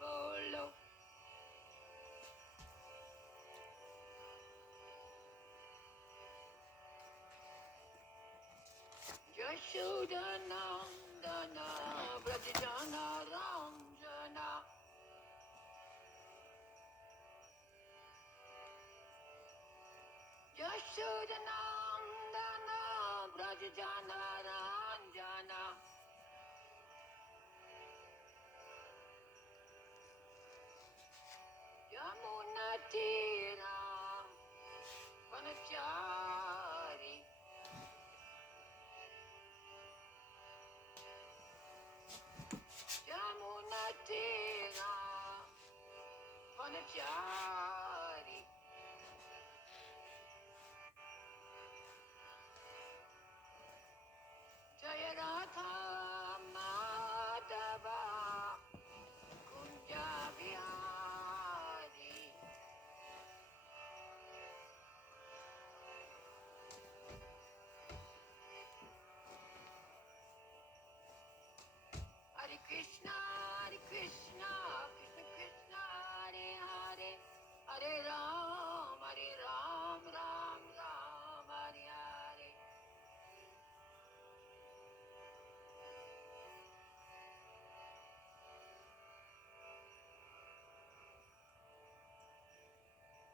bolo. Yashodanandana Brajajana Ranjana Yashodanandana Brajajana Ranjana Yamunatira Vanachari Yamunatira Vanachari Jaya Radha Madhava Kunja Vihari Hare Krishna, Krishna Krishna, Hare Hare, Hare Ram, Ram Ram, Hare Hare.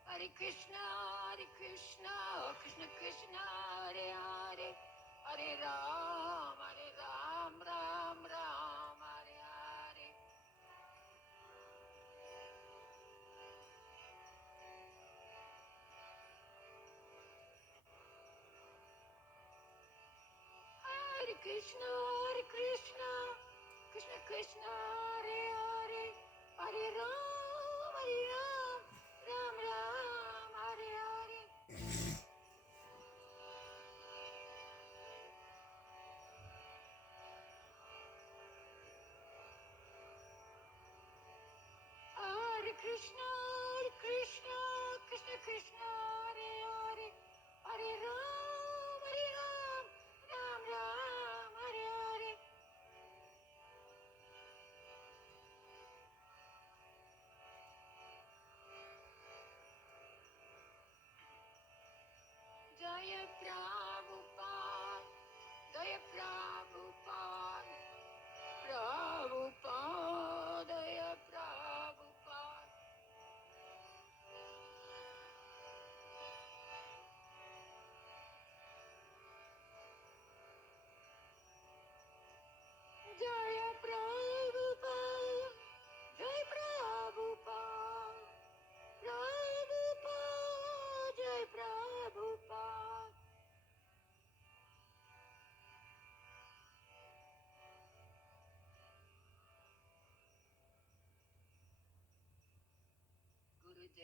Hare Krishna, Krishna Krishna, Hare Hare, Hare Ram, Ram Ram, Hare Hare. Hare Krishna, Krishna Krishna, Hare Hare, Hare Ram, Ram Ram, Hare Hare. Hare Krishna, Krishna Krishna, Hare Hare, Hare Ram, Ram Ram, Hare Hare. Jaya Prabhupada, Jaya Prabhupada, Prabhupada, Jaya Prabhupada. Jaya Prabhupada, Jaya Prabhupada, Prabhupada, Jaya Prabhupada.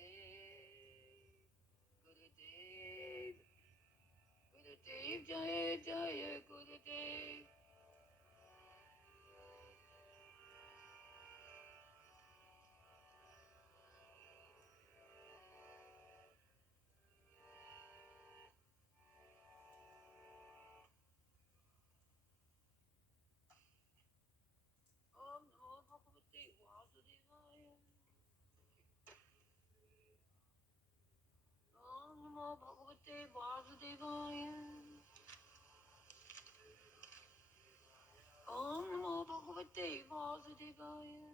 Gurudev, Gurudev, Jaya Jaya Gurudev. Om Namo Bhagavate Vasudevaya. Om Namo Bhagavate Vasudevaya. Om Namo Bhagavate Vasudevaya.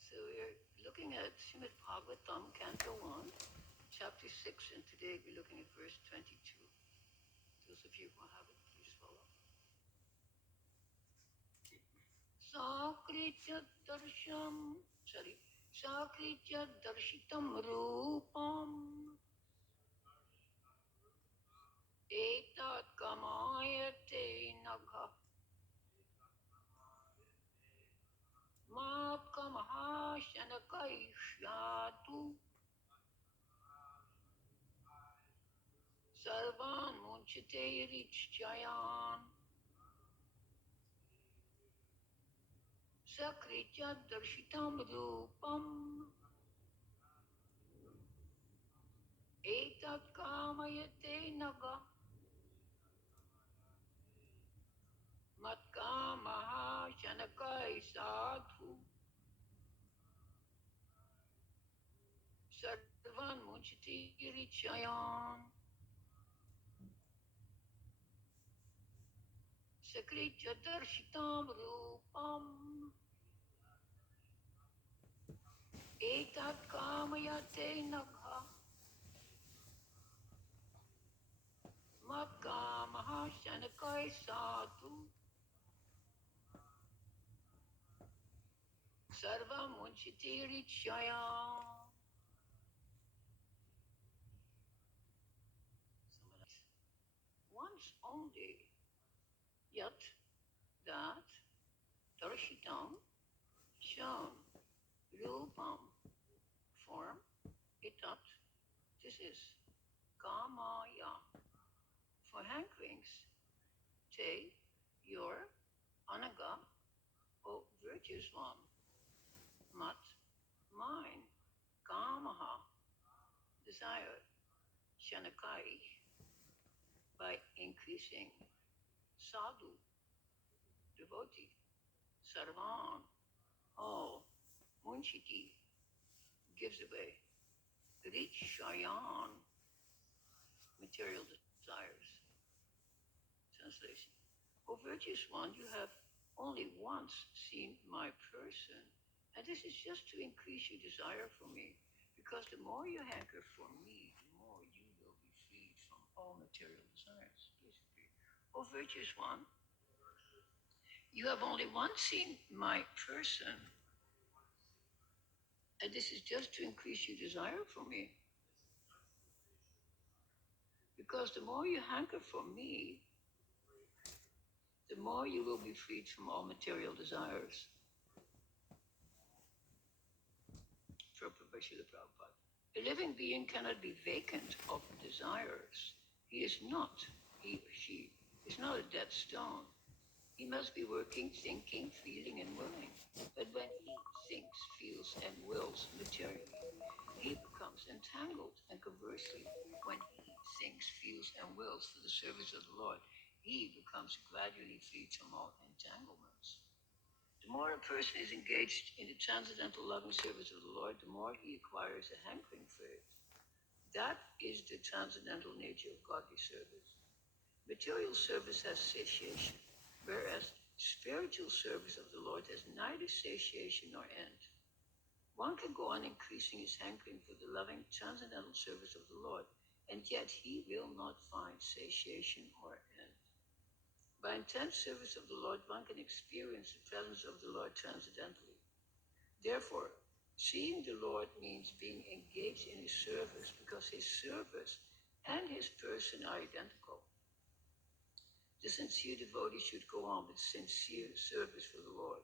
So we're looking at Srimad Bhagavatam, Canto 1, Chapter 6, and today we're looking at verse 22. Those of you who have it, please follow. Sakritya darshitam rupam etat kamayate nagha mat kamahashanakaishyatu sarvan munchite richchayan sakritya darshitam rupam etat kamayate nagha Matkamaha sadhu. Sarvan munchiti richayan. Sakritya darshitam rupam. Etat kamayate nagha. Mat kamaha shanakai sadhu. Sarva munchiti richayan. Once only, yet that darshitam shown, rupam form, itat, this is kamaya for hankerings, te your anaga, O virtuous one, mat mine, kamaha desire, shanakai by increasing, sadhu devotee, sarvan all, munchiti gives away, rich shayan material desires. Translation. O virtuous one, you have only once seen my person, and this is just to increase your desire for me, because the more you hanker for me, the more you will be freed from all material desires, basically. O virtuous one, you have only once seen my person, and this is just to increase your desire for me, because the more you hanker for me, the more you will be freed from all material desires. Prabhupada. A living being cannot be vacant of desires. He is not, he or she is not a dead stone. He must be working, thinking, feeling, and willing. But when he thinks, feels, and wills materially, he becomes entangled. And conversely, when he thinks, feels, and wills for the service of the Lord, he becomes gradually freed from all entanglements. The more a person is engaged in the transcendental loving service of the Lord, the more he acquires a hankering for it. That is the transcendental nature of godly service. Material service has satiation, whereas spiritual service of the Lord has neither satiation nor end. One can go on increasing his hankering for the loving transcendental service of the Lord, and yet he will not find satiation or end. By intense service of the Lord, one can experience the presence of the Lord transcendentally. Therefore, seeing the Lord means being engaged in his service, because his service and his person are identical. The sincere devotee should go on with sincere service for the Lord.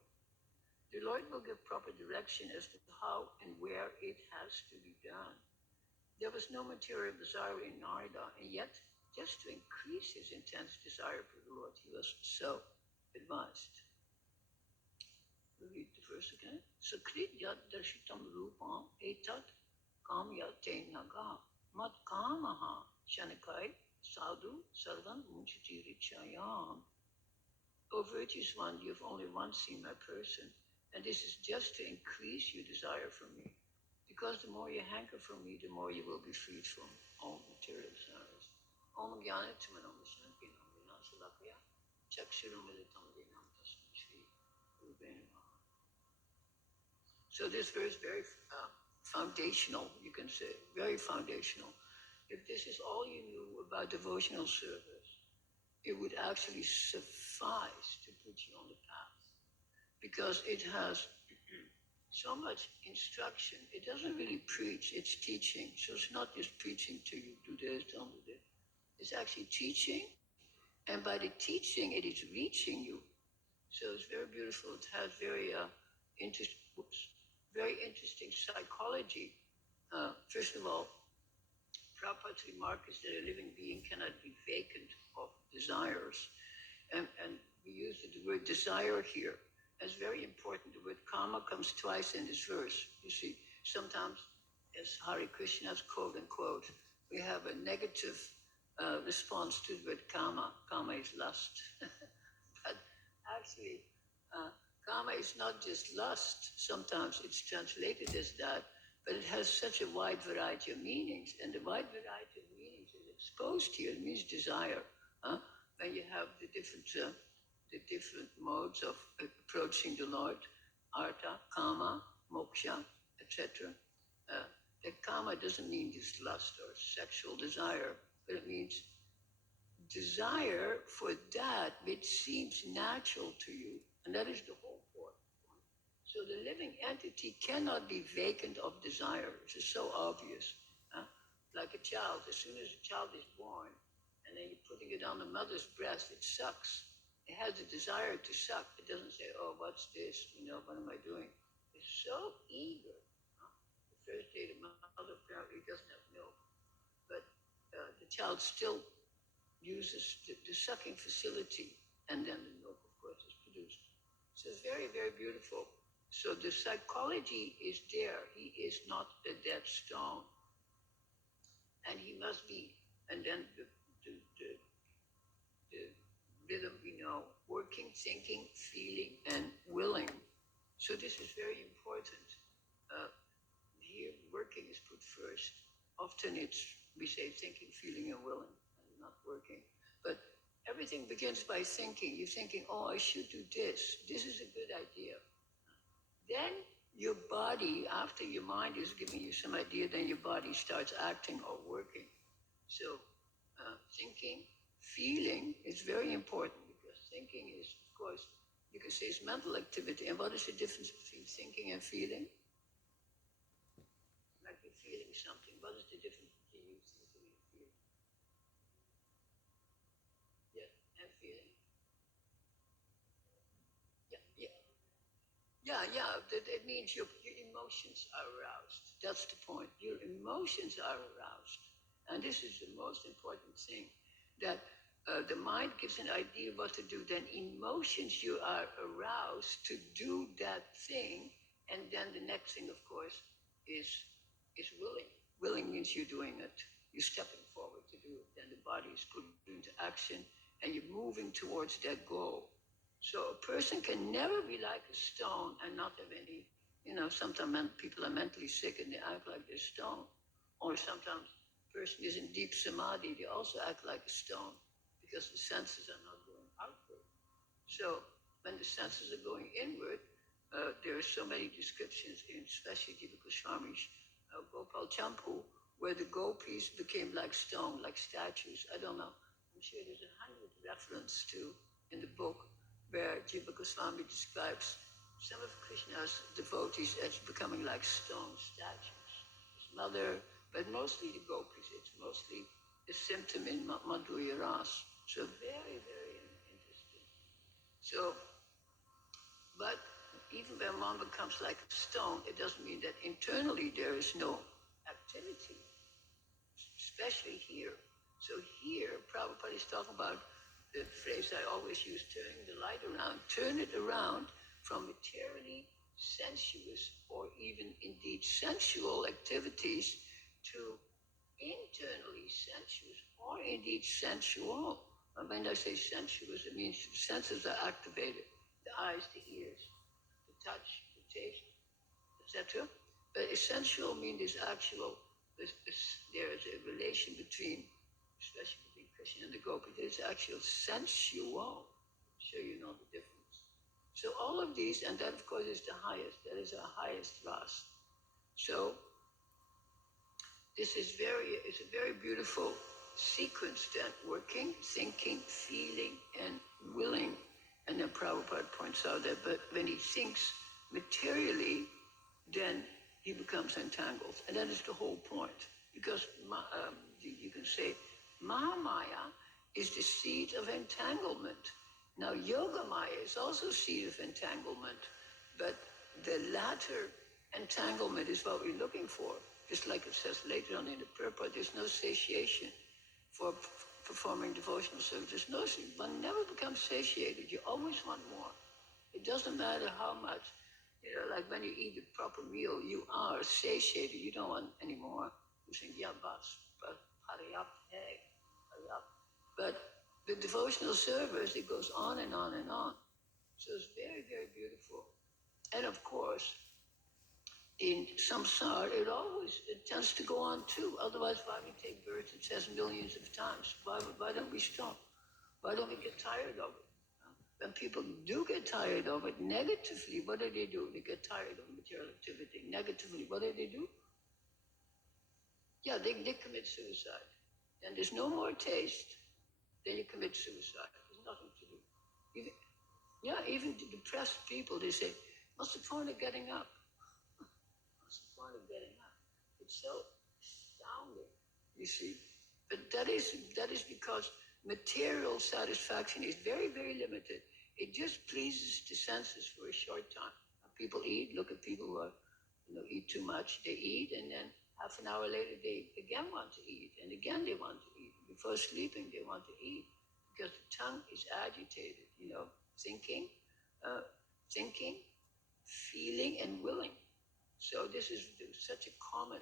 The Lord will give proper direction as to how and where it has to be done. There was no material desire in Narada, and yet, just to increase his intense desire for the Lord, he was so advanced. We'll read the verse again. Sakrit yad darshitam rupam etat kamya te naga mat kamaha shanakai sadhu sarvan munchiti richayam. O virtuous one, you have only once seen my person, and this is just to increase your desire for me. Because the more you hanker for me, the more you will be freed from all material desires. Om Gyana Timanam Vishnapi Nam Vinasalakaya Chakshuram Militam Vinam Tasma Shri Rubena. So this verse is very foundational, you can say, very foundational. If this is all you knew about devotional service, it would actually suffice to put you on the path, because it has so much instruction. It doesn't really preach, it's teaching. So it's not just preaching to you, do this, don't do this. It's actually teaching, and by the teaching, it is reaching you. So it's very beautiful. It has very interesting psychology. First of all, Prabhupada's remark is that a living being cannot be vacant of desires. And we use the word desire here. It's very important. The word karma comes twice in this verse. You see, sometimes, as Hare Krishna's quote unquote, we have a negative response to the word karma. Karma is lust. But actually, Kama is not just lust. Sometimes it's translated as that, but it has such a wide variety of meanings, and the wide variety of meanings is exposed here. It means desire. Huh? When you have the different modes of approaching the Lord, artha, kama, moksha, etc. That kama doesn't mean this lust or sexual desire, but it means desire for that which seems natural to you, and that is the whole point. So the living entity cannot be vacant of desire, which is so obvious. Huh? Like a child, as soon as a child is born, and then you're putting it on the mother's breast, it sucks. It has a desire to suck. It doesn't say, oh, what's this? What am I doing? It's so eager. Huh? The first day the mother apparently doesn't have milk, but the child still uses the sucking facility, and then the milk, of course, is produced. So it's very, very beautiful. So the psychology is there. He is not a dead stone. And he must be, and then the rhythm working, thinking, feeling, and willing. So this is very important. Here, working is put first. Often we say thinking, feeling, and willing, and not working. But everything begins by thinking. You're thinking, oh, I should do this. This is a good idea. Then your body, after your mind is giving you some idea, then your body starts acting or working. So thinking, feeling is very important, because thinking is, of course, you can say it's mental activity. And what is the difference between thinking and feeling? Like you're feeling something. What is the difference between you thinking and feeling? Yeah, and feeling. Yeah, yeah. Yeah. That means your emotions are aroused. That's the point. Your emotions are aroused. And this is the most important thing, that the mind gives an idea of what to do. Then emotions, you are aroused to do that thing. And then the next thing, of course, is willing. Willing means you're doing it. You're stepping forward to do it. Then the body is put into action, and you're moving towards that goal. So a person can never be like a stone and not have any, sometimes people are mentally sick and they act like they're stone. Or sometimes a person is in deep samadhi, they also act like a stone because the senses are not going outward. So when the senses are going inward, there are so many descriptions in especially Jiva Goswami's Gopal Champu, where the gopis became like stone, like statues. I don't know. I'm sure there's 100 references to in the book where Jiva Goswami describes some of Krishna's devotees as becoming like stone statues. His mother, but mostly the gopis. It's mostly a symptom in Madhurya Ras. So very, very interesting. So, but even when one becomes like a stone, it doesn't mean that internally there is no activity, especially here. So here, Prabhupada is talking about the phrase I always use, turning the light around. Turn it around from materially sensuous or even indeed sensual activities to internally sensuous or indeed sensual. And when I say sensuous, it means the senses are activated, the eyes, the ears, the touch, the taste, etc. But essential means there's actual, there is a relation between, especially between Krishna and the gopi, there's actual sensual. I'm sure you know the difference. So all of these, and that of course is the highest, that is our highest ras. So this is it's a very beautiful sequence, that working, thinking, feeling, and willing. And then Prabhupada points out that, but when he thinks materially, then he becomes entangled. And that is the whole point. Because you can say, Mahamaya is the seed of entanglement. Now, Yoga Maya is also seed of entanglement, but the latter entanglement is what we're looking for. Just like it says later on in the purport, there's no satiation for performing devotional service. There's no, one never becomes satiated. You always want more. It doesn't matter how much. Like when you eat a proper meal, you are satiated. You don't want any more. You think, yeah, but hurry up, hey, hurry up. But the devotional service, it goes on and on and on. So it's very, very beautiful. And of course, in samsara, it tends to go on too. Otherwise, why we take birth? It says millions of times. Why don't we stop? Why don't we get tired of it? When people do get tired of it negatively, what do? They get tired of material activity. Negatively, what do? Yeah, they commit suicide. And there's no more taste, then you commit suicide. There's nothing to do. Even, yeah, even to depressed people, they say, what's the point of getting up? What's the point of getting up? It's so astounding, you see. But that is because material satisfaction is very, very limited. It just pleases the senses for a short time. People eat. Look at people who are, eat too much. They eat, and then half an hour later they again want to eat, and again they want to eat. Before sleeping, they want to eat because the tongue is agitated. Thinking, uh, thinking, feeling, and willing. So this is such a common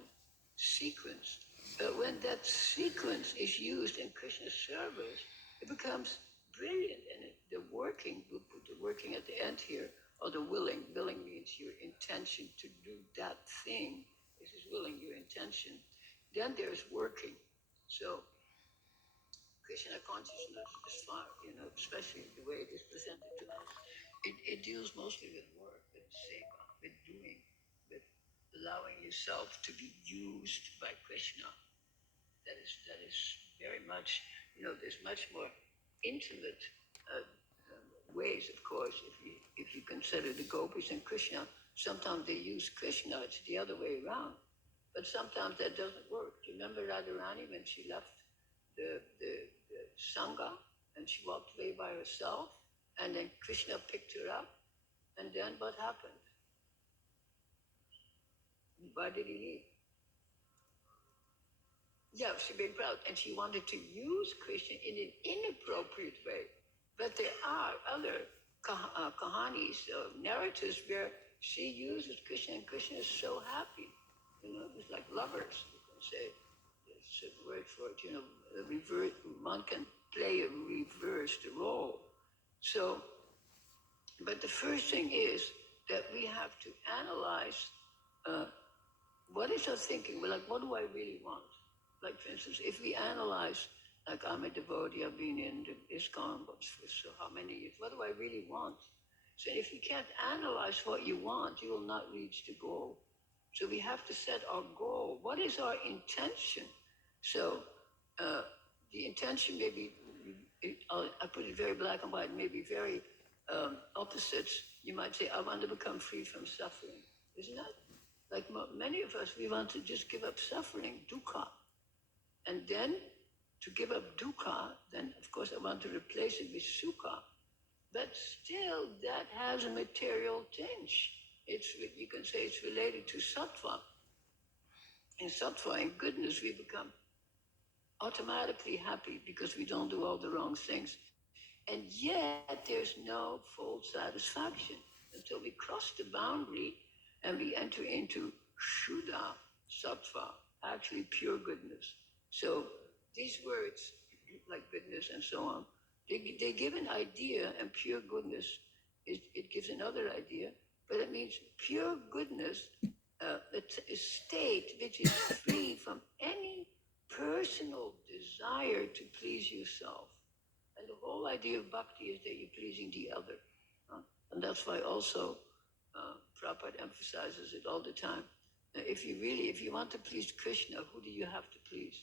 sequence. But when that sequence is used in Krishna's service, it becomes brilliant. And the working, we'll put the working at the end here, or the willing. Willing means your intention to do that thing. This is willing, your intention. Then there's working. So Krishna consciousness is far, especially the way it is presented to us. It deals mostly with work, with seva, with doing, with allowing yourself to be used by Krishna. That is very much, there's much more intimate ways, of course, if you consider the gopis and Krishna. Sometimes they use Krishna, it's the other way around. But sometimes that doesn't work. Do you remember Radharani when she left the Sangha and she walked away by herself? And then Krishna picked her up. And then what happened? Why did he leave? Yeah, she was proud. And she wanted to use Krishna in an inappropriate way. But there are other kahanis, narratives where she uses Krishna and Krishna is so happy. It's like lovers, you can say. It's a word for it, one can play a reversed role. So, but the first thing is that we have to analyze what is our thinking. Well, like, what do I really want? Like, for instance, if we analyze, like, I'm a devotee, I've been in the ISKCON for so how many years, what do I really want? So if you can't analyze what you want, you will not reach the goal. So we have to set our goal. What is our intention? So the intention may be, I put it very black and white, maybe very opposites. You might say, I want to become free from suffering. Isn't that? Like many of us, we want to just give up suffering, dukkha. And then to give up dukkha, then of course I want to replace it with sukha. But still, that has a material tinge. You can say it's related to sattva. In sattva, in goodness, we become automatically happy because we don't do all the wrong things. And yet, there's no full satisfaction until we cross the boundary and we enter into Shuddha, Sattva, actually pure goodness. So these words, like goodness and so on, they give an idea, and pure goodness, it gives another idea, but it means pure goodness, a state which is free from any personal desire to please yourself. And the whole idea of bhakti is that you're pleasing the other. And that's why also Prabhupada emphasizes it all the time. If you want to please Krishna, who do you have to please?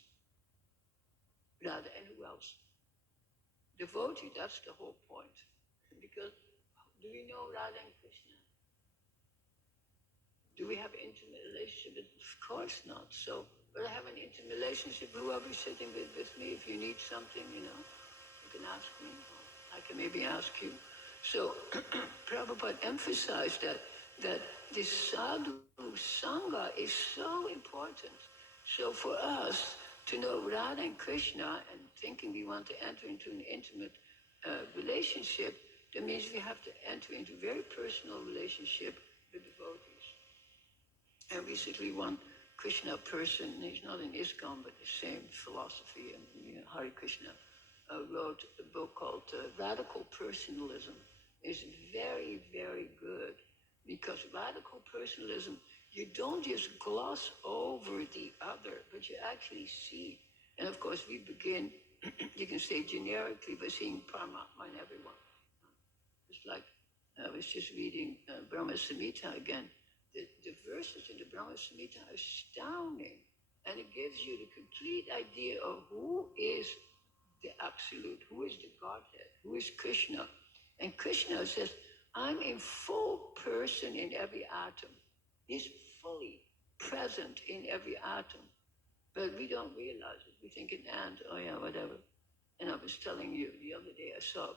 Radha, and who else? Devotee, that's the whole point. Because do we know Radha and Krishna? Do we have an intimate relationship? Of course not. So, but I have an intimate relationship. Whoever's sitting with me, if you need something, you can ask me. I can maybe ask you. So Prabhupada emphasized that this sadhu sangha is so important. So for us to know Radha and Krishna and thinking we want to enter into an intimate relationship, that means we have to enter into a very personal relationship with devotees. And recently one Krishna person, he's not in ISKCON, but the same philosophy, and Hare Krishna, wrote a book called Radical Personalism, is very, very good, because radical personalism, you don't just gloss over the other, but you actually see. And of course, we begin, you can say generically, by seeing Paramatma in everyone. It's like, I was just reading Brahma Samhita again. The verses in the Brahma Samhita are astounding. And it gives you the complete idea of who is the Absolute, who is the Godhead, who is Krishna. And Krishna says, I'm a full person in every atom. He's fully present in every atom. But we don't realize it. We think an ant, oh yeah, whatever. And I was telling you the other day, I saw a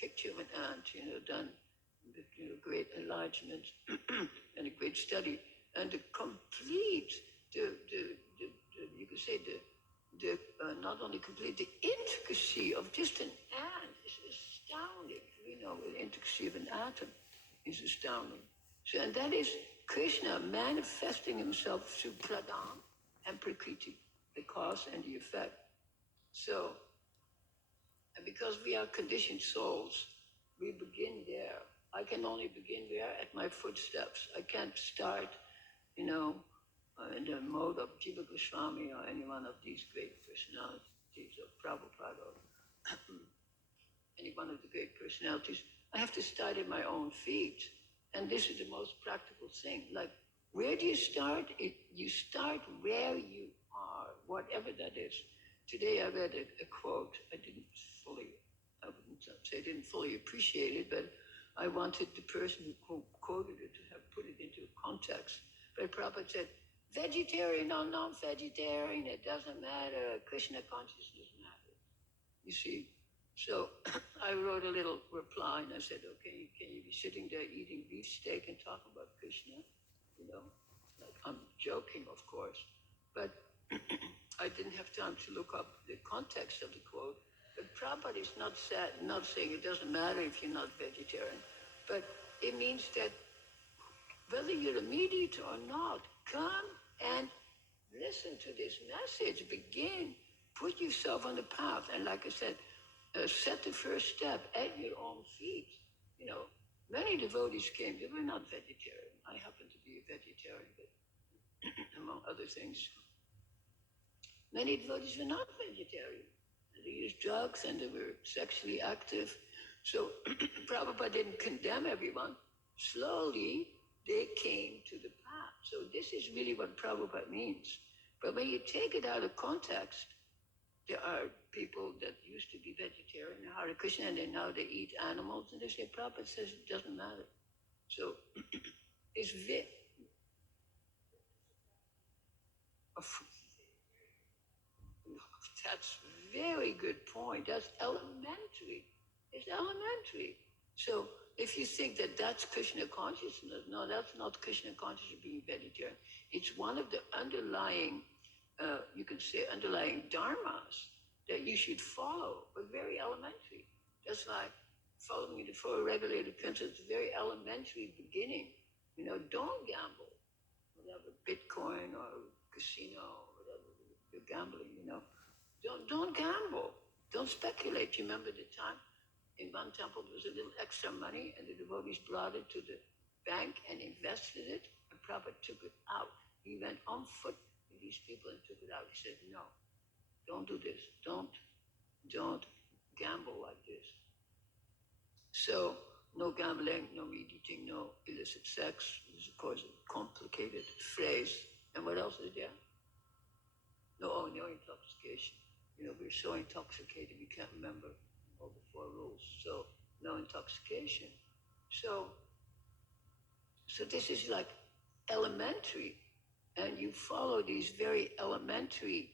picture of an ant, done with great enlargement and a great study. And the complete, you could say not only complete, the intricacy of just an ant is astounding. The intricacy of an atom is astounding. So, and that is Krishna manifesting himself through pradhan and prakriti, the cause and the effect. So, and because we are conditioned souls, we begin there. I can only begin there at my footsteps. I can't start, in the mode of Jiva Goswami or any one of these great personalities of Prabhupada or any one of the great personalities. I have to start at my own feet. And this is the most practical thing. Like, where do you start? You start where you are, whatever that is. Today I read a quote. I wouldn't say I didn't fully appreciate it, but I wanted the person who quoted it to have put it into context. But Prabhupada said, vegetarian or non-vegetarian, it doesn't matter. Krishna consciousness matters. You see? So I wrote a little reply and I said, okay, can you be sitting there eating beefsteak and talking about Krishna? Like, I'm joking, of course, but I didn't have time to look up the context of the quote. But Prabhupada is not saying it doesn't matter if you're not vegetarian, but it means that whether you're a meat eater or not, come and listen to this message. Begin, put yourself on the path. And like I said, set the first step at your own feet. Many devotees came, they were not vegetarian. I happen to be a vegetarian, but among other things. Many devotees were not vegetarian. They used drugs and they were sexually active. So Prabhupada didn't condemn everyone. Slowly, they came to the path. So this is really what Prabhupada means. But when you take it out of context, there are people that used to be vegetarian, Hare Krishna, and now they eat animals, and they say, Prabhupada says it doesn't matter. So it's that's very good point. That's elementary. It's elementary. So if you think that that's Krishna consciousness, no, that's not Krishna consciousness being vegetarian. It's one of the underlying, you could say, underlying dharmas that you should follow, but very elementary. Just like following the four regulated principles, very elementary beginning. Don't gamble, whatever, Bitcoin or casino, whatever you're gambling, Don't gamble. Don't speculate. You remember the time in one temple there was a little extra money and the devotees brought it to the bank and invested it, and Prabhupada took it out. He went on foot with these people and took it out. He said, no, don't do this. Don't gamble like this. So no gambling, no meat eating, no illicit sex. This is, of course, a complicated phrase. And what else is there? No intoxication. We're so intoxicated we can't remember all the four rules. So no intoxication. So this is like elementary, and you follow these very elementary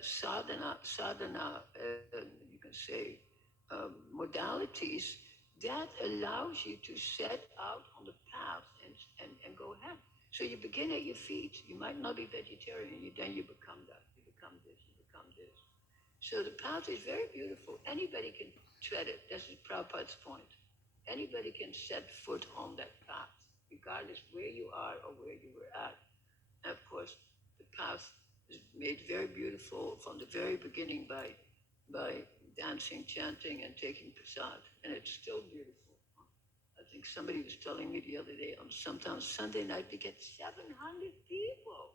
sadhana, you can say, modalities that allows you to set out on the path and go ahead. So you begin at your feet. You might not be vegetarian, then you become that. You become this, you become this. So the path is very beautiful. Anybody can tread it. This is Prabhupada's point. Anybody can set foot on that path, regardless where you are or where you were at. And of course, the path is made very beautiful from the very beginning by dancing, chanting, and taking prasad, and it's still beautiful. I think somebody was telling me the other day, sometimes Sunday night we get 700 people.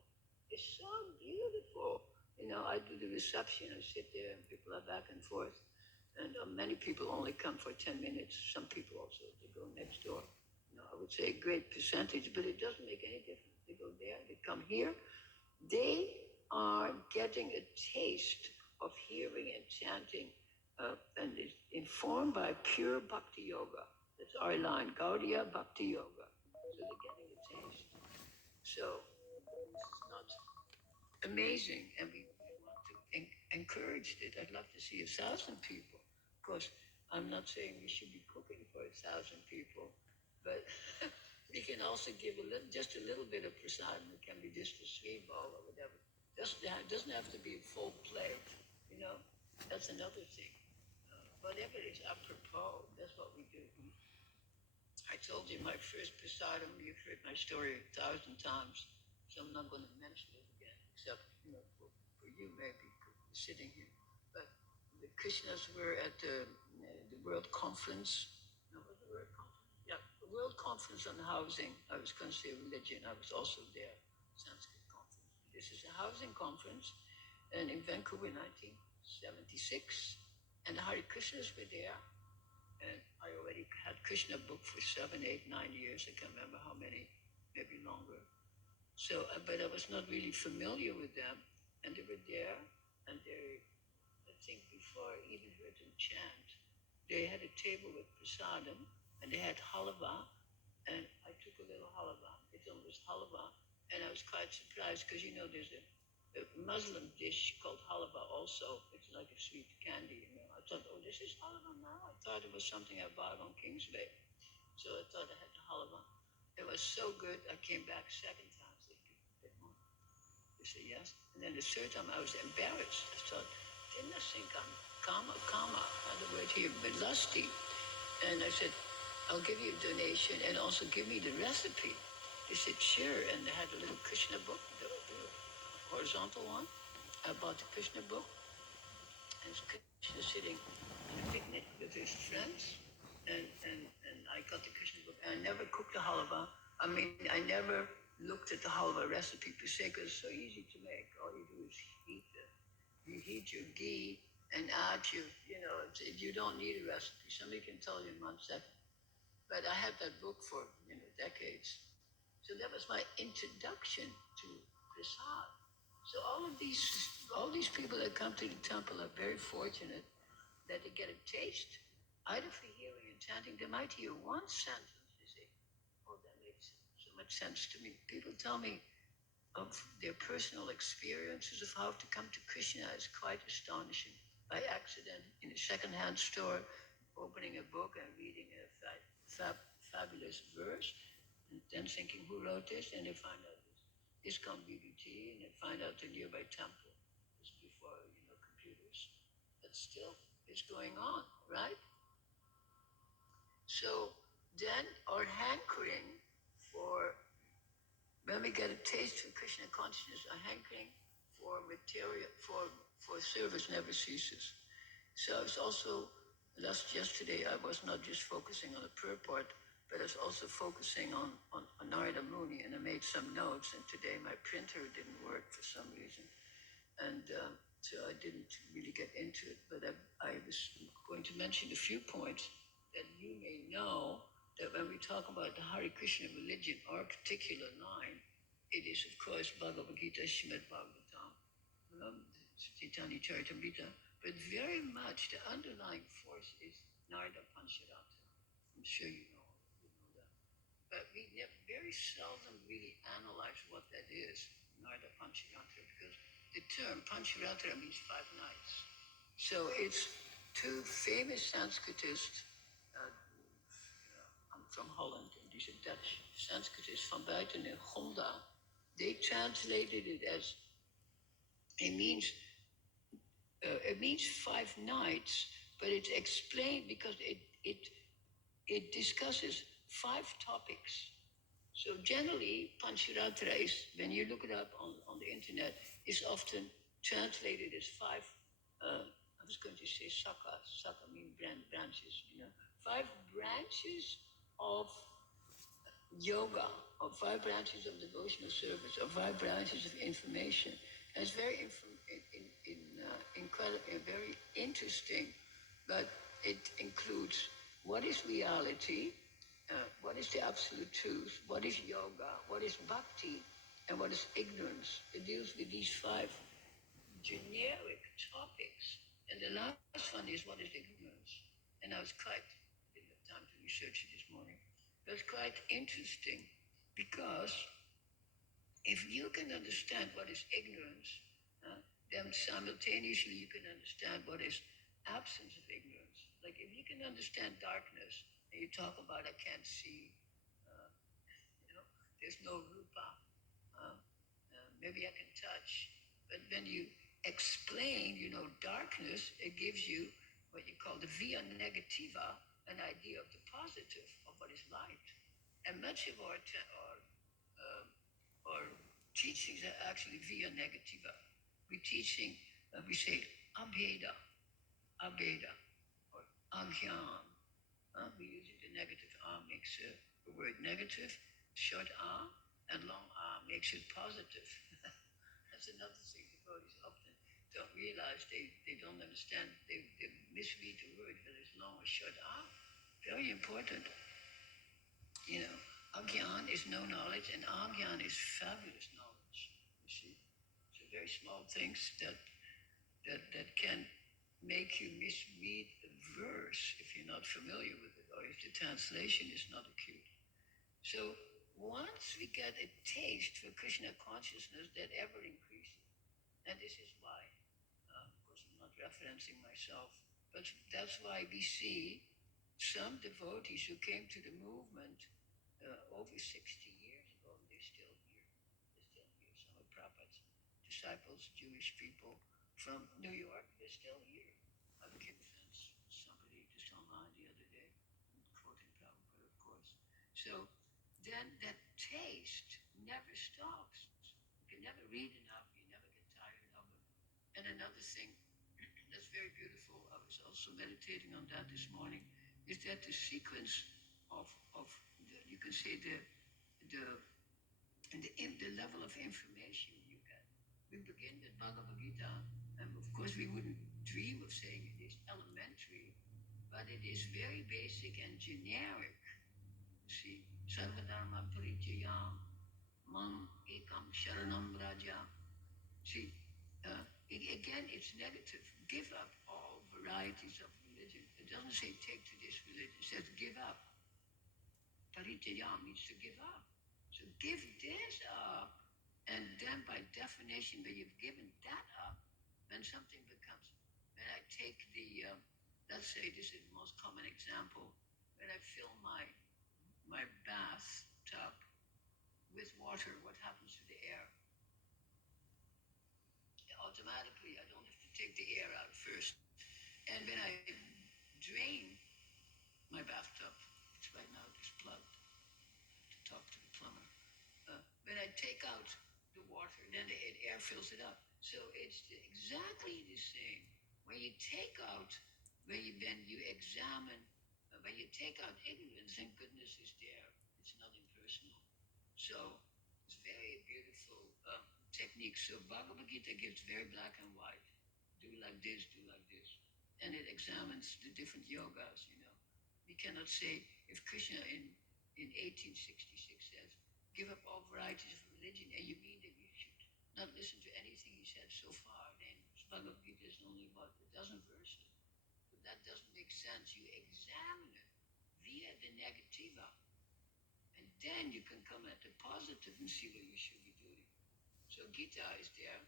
It's so beautiful. I do the reception, I sit there, and people are back and forth. And many people only come for 10 minutes. Some people also, they go next door. I would say a great percentage, but it doesn't make any difference. They go there, they come here. They are getting a taste of hearing and chanting, and is informed by pure bhakti yoga. That's our line, Gaudiya Bhakti Yoga. So they're getting a taste. So it's not amazing, and we want to encourage it. I'd love to see 1,000 people. Of course, I'm not saying we should be cooking for 1,000 people, but we can also give just a little bit of prasad. It can be just a sweet ball or whatever. Doesn't have to be a full plate. That's another thing. Whatever is apropos, that's what we do. I told you my first prasadam. You've heard my story 1,000 times, so I'm not going to mention it again, except for you maybe sitting here. But the Krishnas were at the World Conference. No, was the World Conference? Yeah, the World Conference on Housing. I was going to say religion. I was also there. Sanskrit conference. This is a housing conference, and in Vancouver, 1976, and the Hare Krishnas were there. And I already had Krishna book for 7, 8, 9 years. I can't remember how many, maybe longer. So, but I was not really familiar with them. And they were there, and they, I think before I even heard them chant, they had a table with prasadam, and they had halava, and I took a little halava. It's almost halava, and I was quite surprised because there's a Muslim dish called halava also. It's like a sweet candy. I thought, oh, this is halava now. I thought it was something I bought on Kingsway. So I thought I had the halava. It was so good. I came back second time. They said, a bit more. They said yes. And then the third time I was embarrassed. I thought, didn't I think I'm kama, another word here, but lusty. And I said, I'll give you a donation and also give me the recipe. They said, sure. And they had a little Krishna book, the horizontal one. I bought the Krishna book, and Krishna sitting on a picnic with his friends, and I got the Krishna book. And I never cooked the halva. I mean, I never looked at the halva recipe per se because it's so easy to make. All you do is heat your ghee and add you don't need a recipe. Somebody can tell you in 1 second. But I had that book for decades. So that was my introduction to prasad. So all these people that come to the temple are very fortunate that they get a taste, either for hearing and chanting. They might hear one sentence, they say, oh, that makes so much sense to me. People tell me of their personal experiences of how to come to Krishna is quite astonishing. By accident, in a secondhand store, opening a book and reading a fabulous verse, and then thinking, who wrote this? And they find out it's called BBT, and they find out the nearby temple. It's before computers. But still, it's going on, right? So then our hankering for, when we get a taste for Krishna consciousness, our hankering for material, for service never ceases. So I was also, yesterday, I was not just focusing on the purport, but I was also focusing on Narada Muni, and I made some notes, and today my printer didn't work for some reason. And so I didn't really get into it, but I was going to mention a few points that you may know, that when we talk about the Hare Krishna religion, our particular line, it is, of course, Bhagavad Gita, Srimad Bhagavatam, Chaitanya Charitamrita, but very much the underlying force is Narada Pancharatra. I'm sure you know that. But we very seldom really analyze what that is, Narada Pancharatra, because the term Pancharatra means 5 nights. So it's two famous Sanskritists. I'm from Holland, and these are Dutch Sanskritists from buiten in Gonda. They translated it as it means 5 nights, but it's explained because it discusses 5 topics. So generally, Pancharatra is, when you look it up on the internet, is often translated as was going to say saka. Saka means branches, 5 branches of yoga, or 5 branches of devotional service, or 5 branches of information. And it's very incredible, very interesting, but it includes what is reality, what is the absolute truth, what is yoga, what is bhakti, and what is ignorance. It deals with these 5 generic topics. And the last one is what is ignorance. And I didn't have time to research it this morning. It was quite interesting because if you can understand what is ignorance, then simultaneously you can understand what is absence of ignorance. Like if you can understand darkness and you talk about I can't see, uh, there's no rupa, maybe I can touch, but when you explain, darkness, it gives you what you call the via negativa, an idea of the positive of what is light. And much of um, our teachings are actually via negativa. We're teaching, we say abheda, abheda, or agyan. We use the negative a makes the word negative, short a, and long a makes it positive. That's another thing devotees often don't realize. They don't understand. They misread the word, whether it's long or short a. Very important. Agyan is no knowledge, and agyan is fabulous knowledge. You see, so very small things that can make you misread a verse if you're not familiar with it, or if the translation is not acute. So once we get a taste for Krishna consciousness, that ever increases. And this is why, of course, I'm not referencing myself, but that's why we see some devotees who came to the movement over 60 years ago, and they're still here. They're still here. Some of Prabhupada's disciples, Jewish people from New York, they're still here. I've given somebody just online the other day, quoting Prabhupada, of course. So then that taste never stops. You can never read enough, you never get tired of it. And another thing that's very beautiful, I was also meditating on that this morning, is that the sequence of you can say the level of information you get. We begin with Bhagavad Gita, and of course we wouldn't dream of saying it is elementary, but it is very basic and generic. See, Sarvadharma Parijaya, Mam Ekam Sharanam Raja. See, again, it's negative. Give up all varieties of religion. It doesn't say take to this religion. It says give up. Parijaya means to give up. So give this up, and then by definition, when you've given that up, then something becomes. When I take let's say this is the most common example, when I fill my bathtub with water, what happens to the air? Automatically, I don't have to take the air out first. And when I drain my bathtub, which right now is plugged, to talk to the plumber, when I take out the water, then the air fills it up. So it's exactly the same. When you take out, when you examine, when you take out ignorance, then goodness is there. It's not impersonal. So it's very beautiful technique. So Bhagavad Gita gives very black and white. Do like this, do like this. And it examines the different yogas. We cannot say if Krishna in 1866 says, give up all varieties of religion, and you mean that you should not listen to anything he said so far. Then Bhagavad Gita is only about a dozen verses. But that doesn't make sense. You examine it via the negativa. And then you can come at the positive and see what you should be doing. So Gita is there.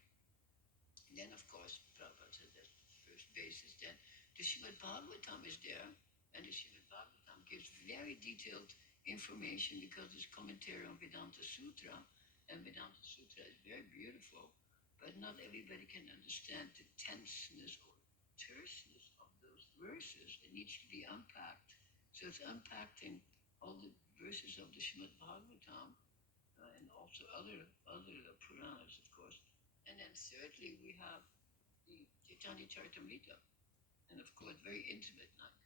And then, of course, Prabhupada said that's the first basis. Then the Srimad Bhagavatam is there. And the Srimad Bhagavatam gives very detailed information because it's commentary on Vedanta Sutra. And Vedanta Sutra is very beautiful. But not everybody can understand the tenseness or terseness of those verses. It needs to be unpacked. So it's unpacked in all the verses of the Srimad Bhagavatam, and also other Puranas, of course. And then thirdly, we have the Chaitanya Charitamrita. and of course very intimate, like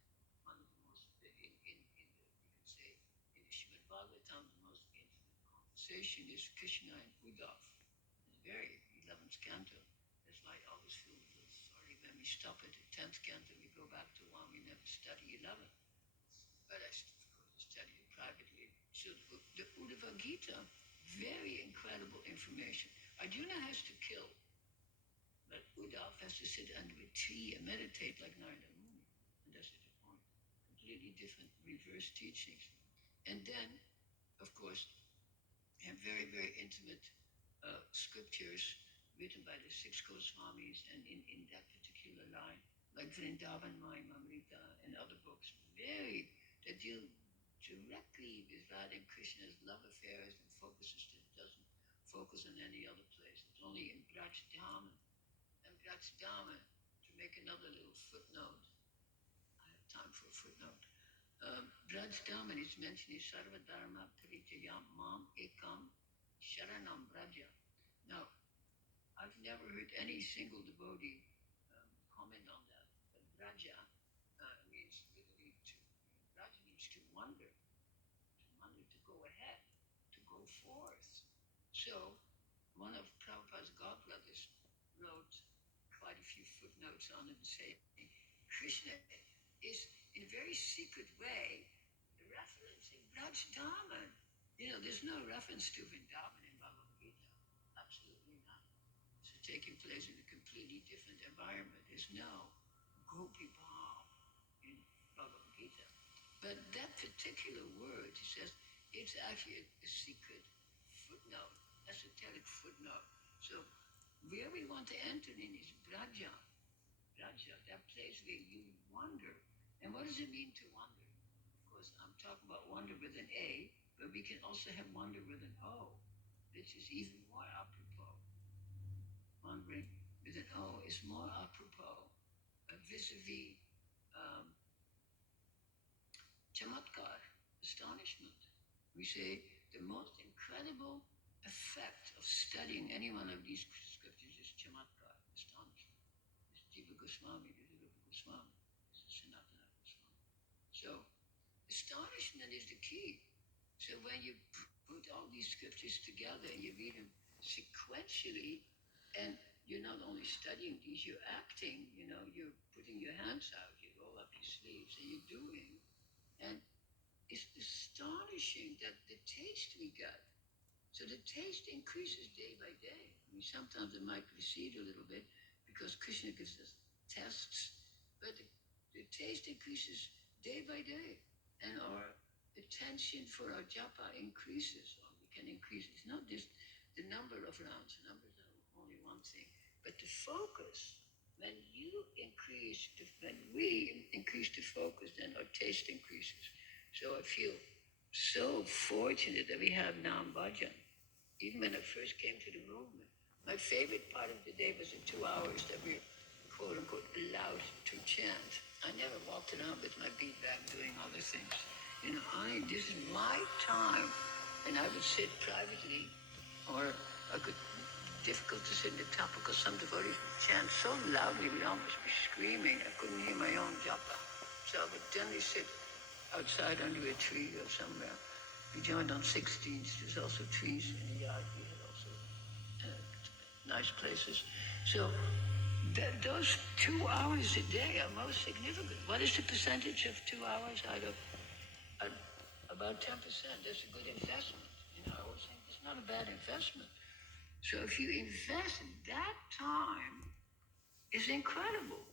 one of the most in the, you can say in the Srimad Bhagavatam, the most intimate conversation is Krishna and Uddhav. It's very 11th canto. That's why I always feel a little sorry when we stop at the 10th canto, we go back to one, we never study 11. But I, of course, study it privately. So the Uddhava Gita, very incredible information. Arjuna has to kill, but Uddhav has to sit under a tree and meditate like Narada Muni. And that's the point. Completely different reverse teachings. And then, of course, have very, very intimate scriptures written by the six Goswamis and in that particular line, like Vrindavan Mayamamrita and other books, very, that deal directly with Radha and Krishna's love affairs and focuses that doesn't focus on any other place. It's only in Braj and Braj to make another little footnote. I have time for a footnote. Braj is mentioned in Sarva Dharma Parijayam Mam Ekam Sharanam Braja. Now, I've never heard any single devotee comment on that. But Braja means literally to, Braja means to wander, to go ahead, to go forth. So, one of Prabhupada's godbrothers wrote quite a few footnotes on it saying, Krishna is in a very secret way referencing Braj Dharma. You know, there's no reference to Vrindavan in Bhagavad Gita. Absolutely not. It's taking place in a completely different environment. There's no Gopi Bhav in Bhagavad Gita. But that particular word, he says, it's actually a secret footnote, esoteric footnote. So where we want to enter in is Braja, that place where you wander. And what does it mean to wander? Of course, I'm talking about wonder with an A, but we can also have wonder with an O, which is even more apropos. Wandering with an O is more apropos vis-a-vis chamatkar, astonishment. We say the most incredible effect of studying any one of these scriptures is chamatkar, astonishment. This is Jiva Goswami, this is Rupa Goswami, this is Sanatana Goswami. So, astonishment is the key. So when you put all these scriptures together and you read them sequentially, and you're not only studying these, you're acting, you know, you're putting your hands out, you roll up your sleeves, and you're doing. And it's astonishing that the taste we get. So the taste increases day by day. I mean, sometimes it might recede a little bit because Krishna gives us tests, but the taste increases day by day. And our attention for our japa increases, or we can increase. It's not just the number of rounds. Numbers are only one thing. But the focus, when we increase the focus, then our taste increases. So I feel so fortunate that we have Nam Bhajan. Even when I first came to the movement, my favorite part of the day was the 2 hours that we were, quote unquote, allowed to chant. I never walked around with my beat bag doing other things. You know, this is my time, and I would sit privately, or I could, difficult to sit in the top because some devotees would chant so loudly we'd almost be screaming. I couldn't hear my own japa. So I would generally sit outside under a tree or somewhere. We joined on 16th. There's also trees in the yard. We had also nice places. So those 2 hours a day are most significant. What is the percentage of 2 hours out of about 10%? That's a good investment. You know, I always think it's not a bad investment. So if you invest that time, it's incredible.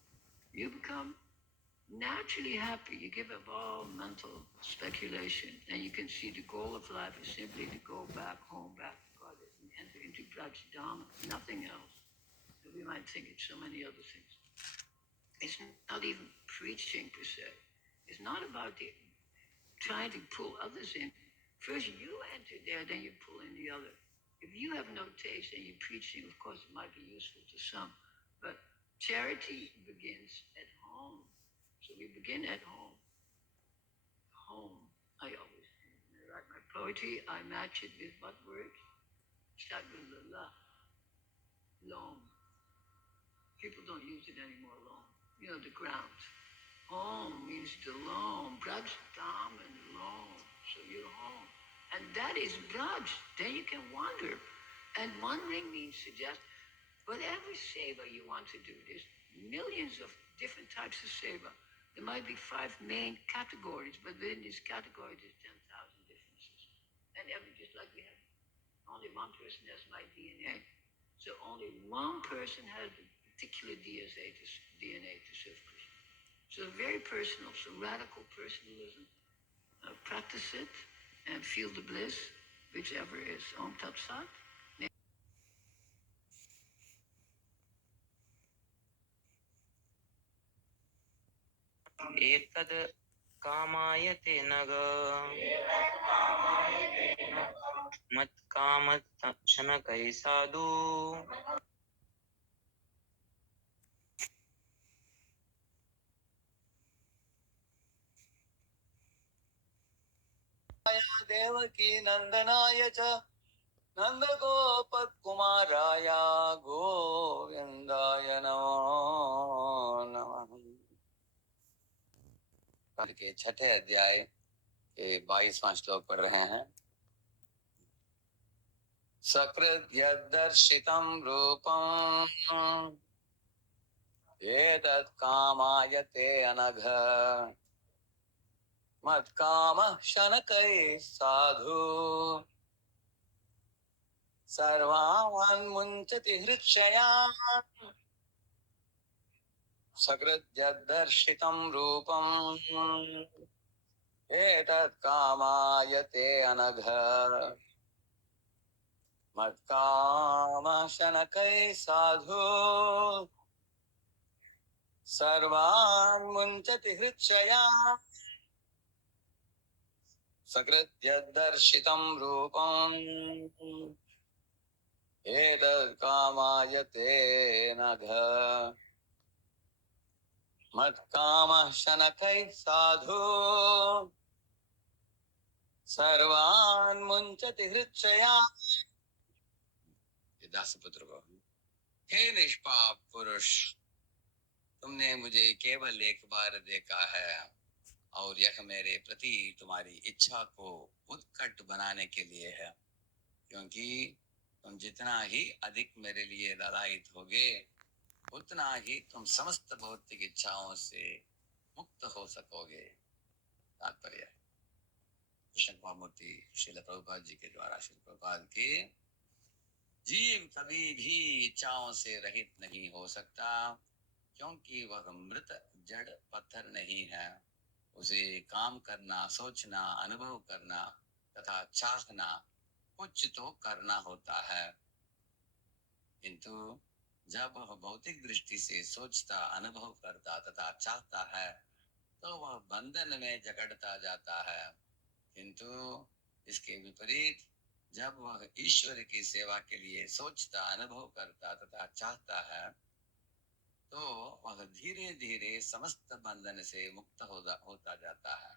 You become naturally happy. You give up all mental speculation, and you can see the goal of life is simply to go back home, back to God, and enter into Prajadharma, nothing else. So we might think it's so many other things. It's not even preaching per se. It's not about trying to pull others in. First you enter there, then you pull in the other. If you have no taste and you're preaching, of course it might be useful to some, but charity begins at home. So we begin at home. Home. I always, when I write my poetry, I match it with what word? Start with the la. Long. People don't use it anymore, long. the ground. Home means the loam. Braj, dam, and loam. So you're home. And that is Braj. Then you can wander. And wandering means suggest whatever seva you want to do. There's millions of different types of seva. There might be 5 main categories, but within this category, there's 10,000 differences. And just like we have, only one person has my DNA. So only one person has the particular DNA to serve Krishna. So very personal, so radical personalism. Practice it and feel the bliss, whichever is Om Tat Sat. एतद् कामायते नग मत्कामशनकै साधु देवकी नंदनाय च नंदगोपकुमाराय गोविंदाय नमो नमः। के छठे अध्याय के 22वां श्लोक पढ़ रहे हैं। सकृद्यदर्शितं रूपं एतत् कामायते अनघ मत्कामः शनकैः साधु सर्वान् मुञ्चति हृक्षयान्। सकृद्यदर्शितं रूपं एतत् कामायते अनघ मत्कामः शनकैः साधु सर्वान् मुञ्चति हृक्षयान्। सकृद्यदर्शितं रूपं एतत् कामायते नघ मत्कामः शनकैः साधु सर्वान् मुञ्चति हृक्षयान्। दासपुत्र को, हे निष्पाप पुरुष, तुमने मुझे केवल एक बार देखा है और यह मेरे प्रति तुम्हारी इच्छा को उत्कट बनाने के लिए है, क्योंकि तुम जितना ही अधिक मेरे लिए ललायित होगे उतना ही तुम समस्त भौतिक इच्छाओं से मुक्त हो सकोगे। तात्पर्य कृष्ण महामूर्ति श्रील प्रभुपाद जी के द्वारा श्री प्रभुपाद के जीव कभी भी इच्छाओं से रहित नहीं हो सकता, क्योंकि वह मृत जड़ पत्थर नहीं है। उसे काम करना, सोचना, अनुभव करना तथा चाहना कुछ तो करना होता है, किंतु जब वह भौतिक दृष्टि से सोचता, अनुभव करता तथा चाहता है तो वह बंधन में जकड़ता जाता है। किंतु इसके विपरीत जब वह ईश्वर की सेवा के लिए सोचता, अनुभव करता तथा चाहता है तो वह धीरे धीरे समस्त बंधन से मुक्त होता जाता है।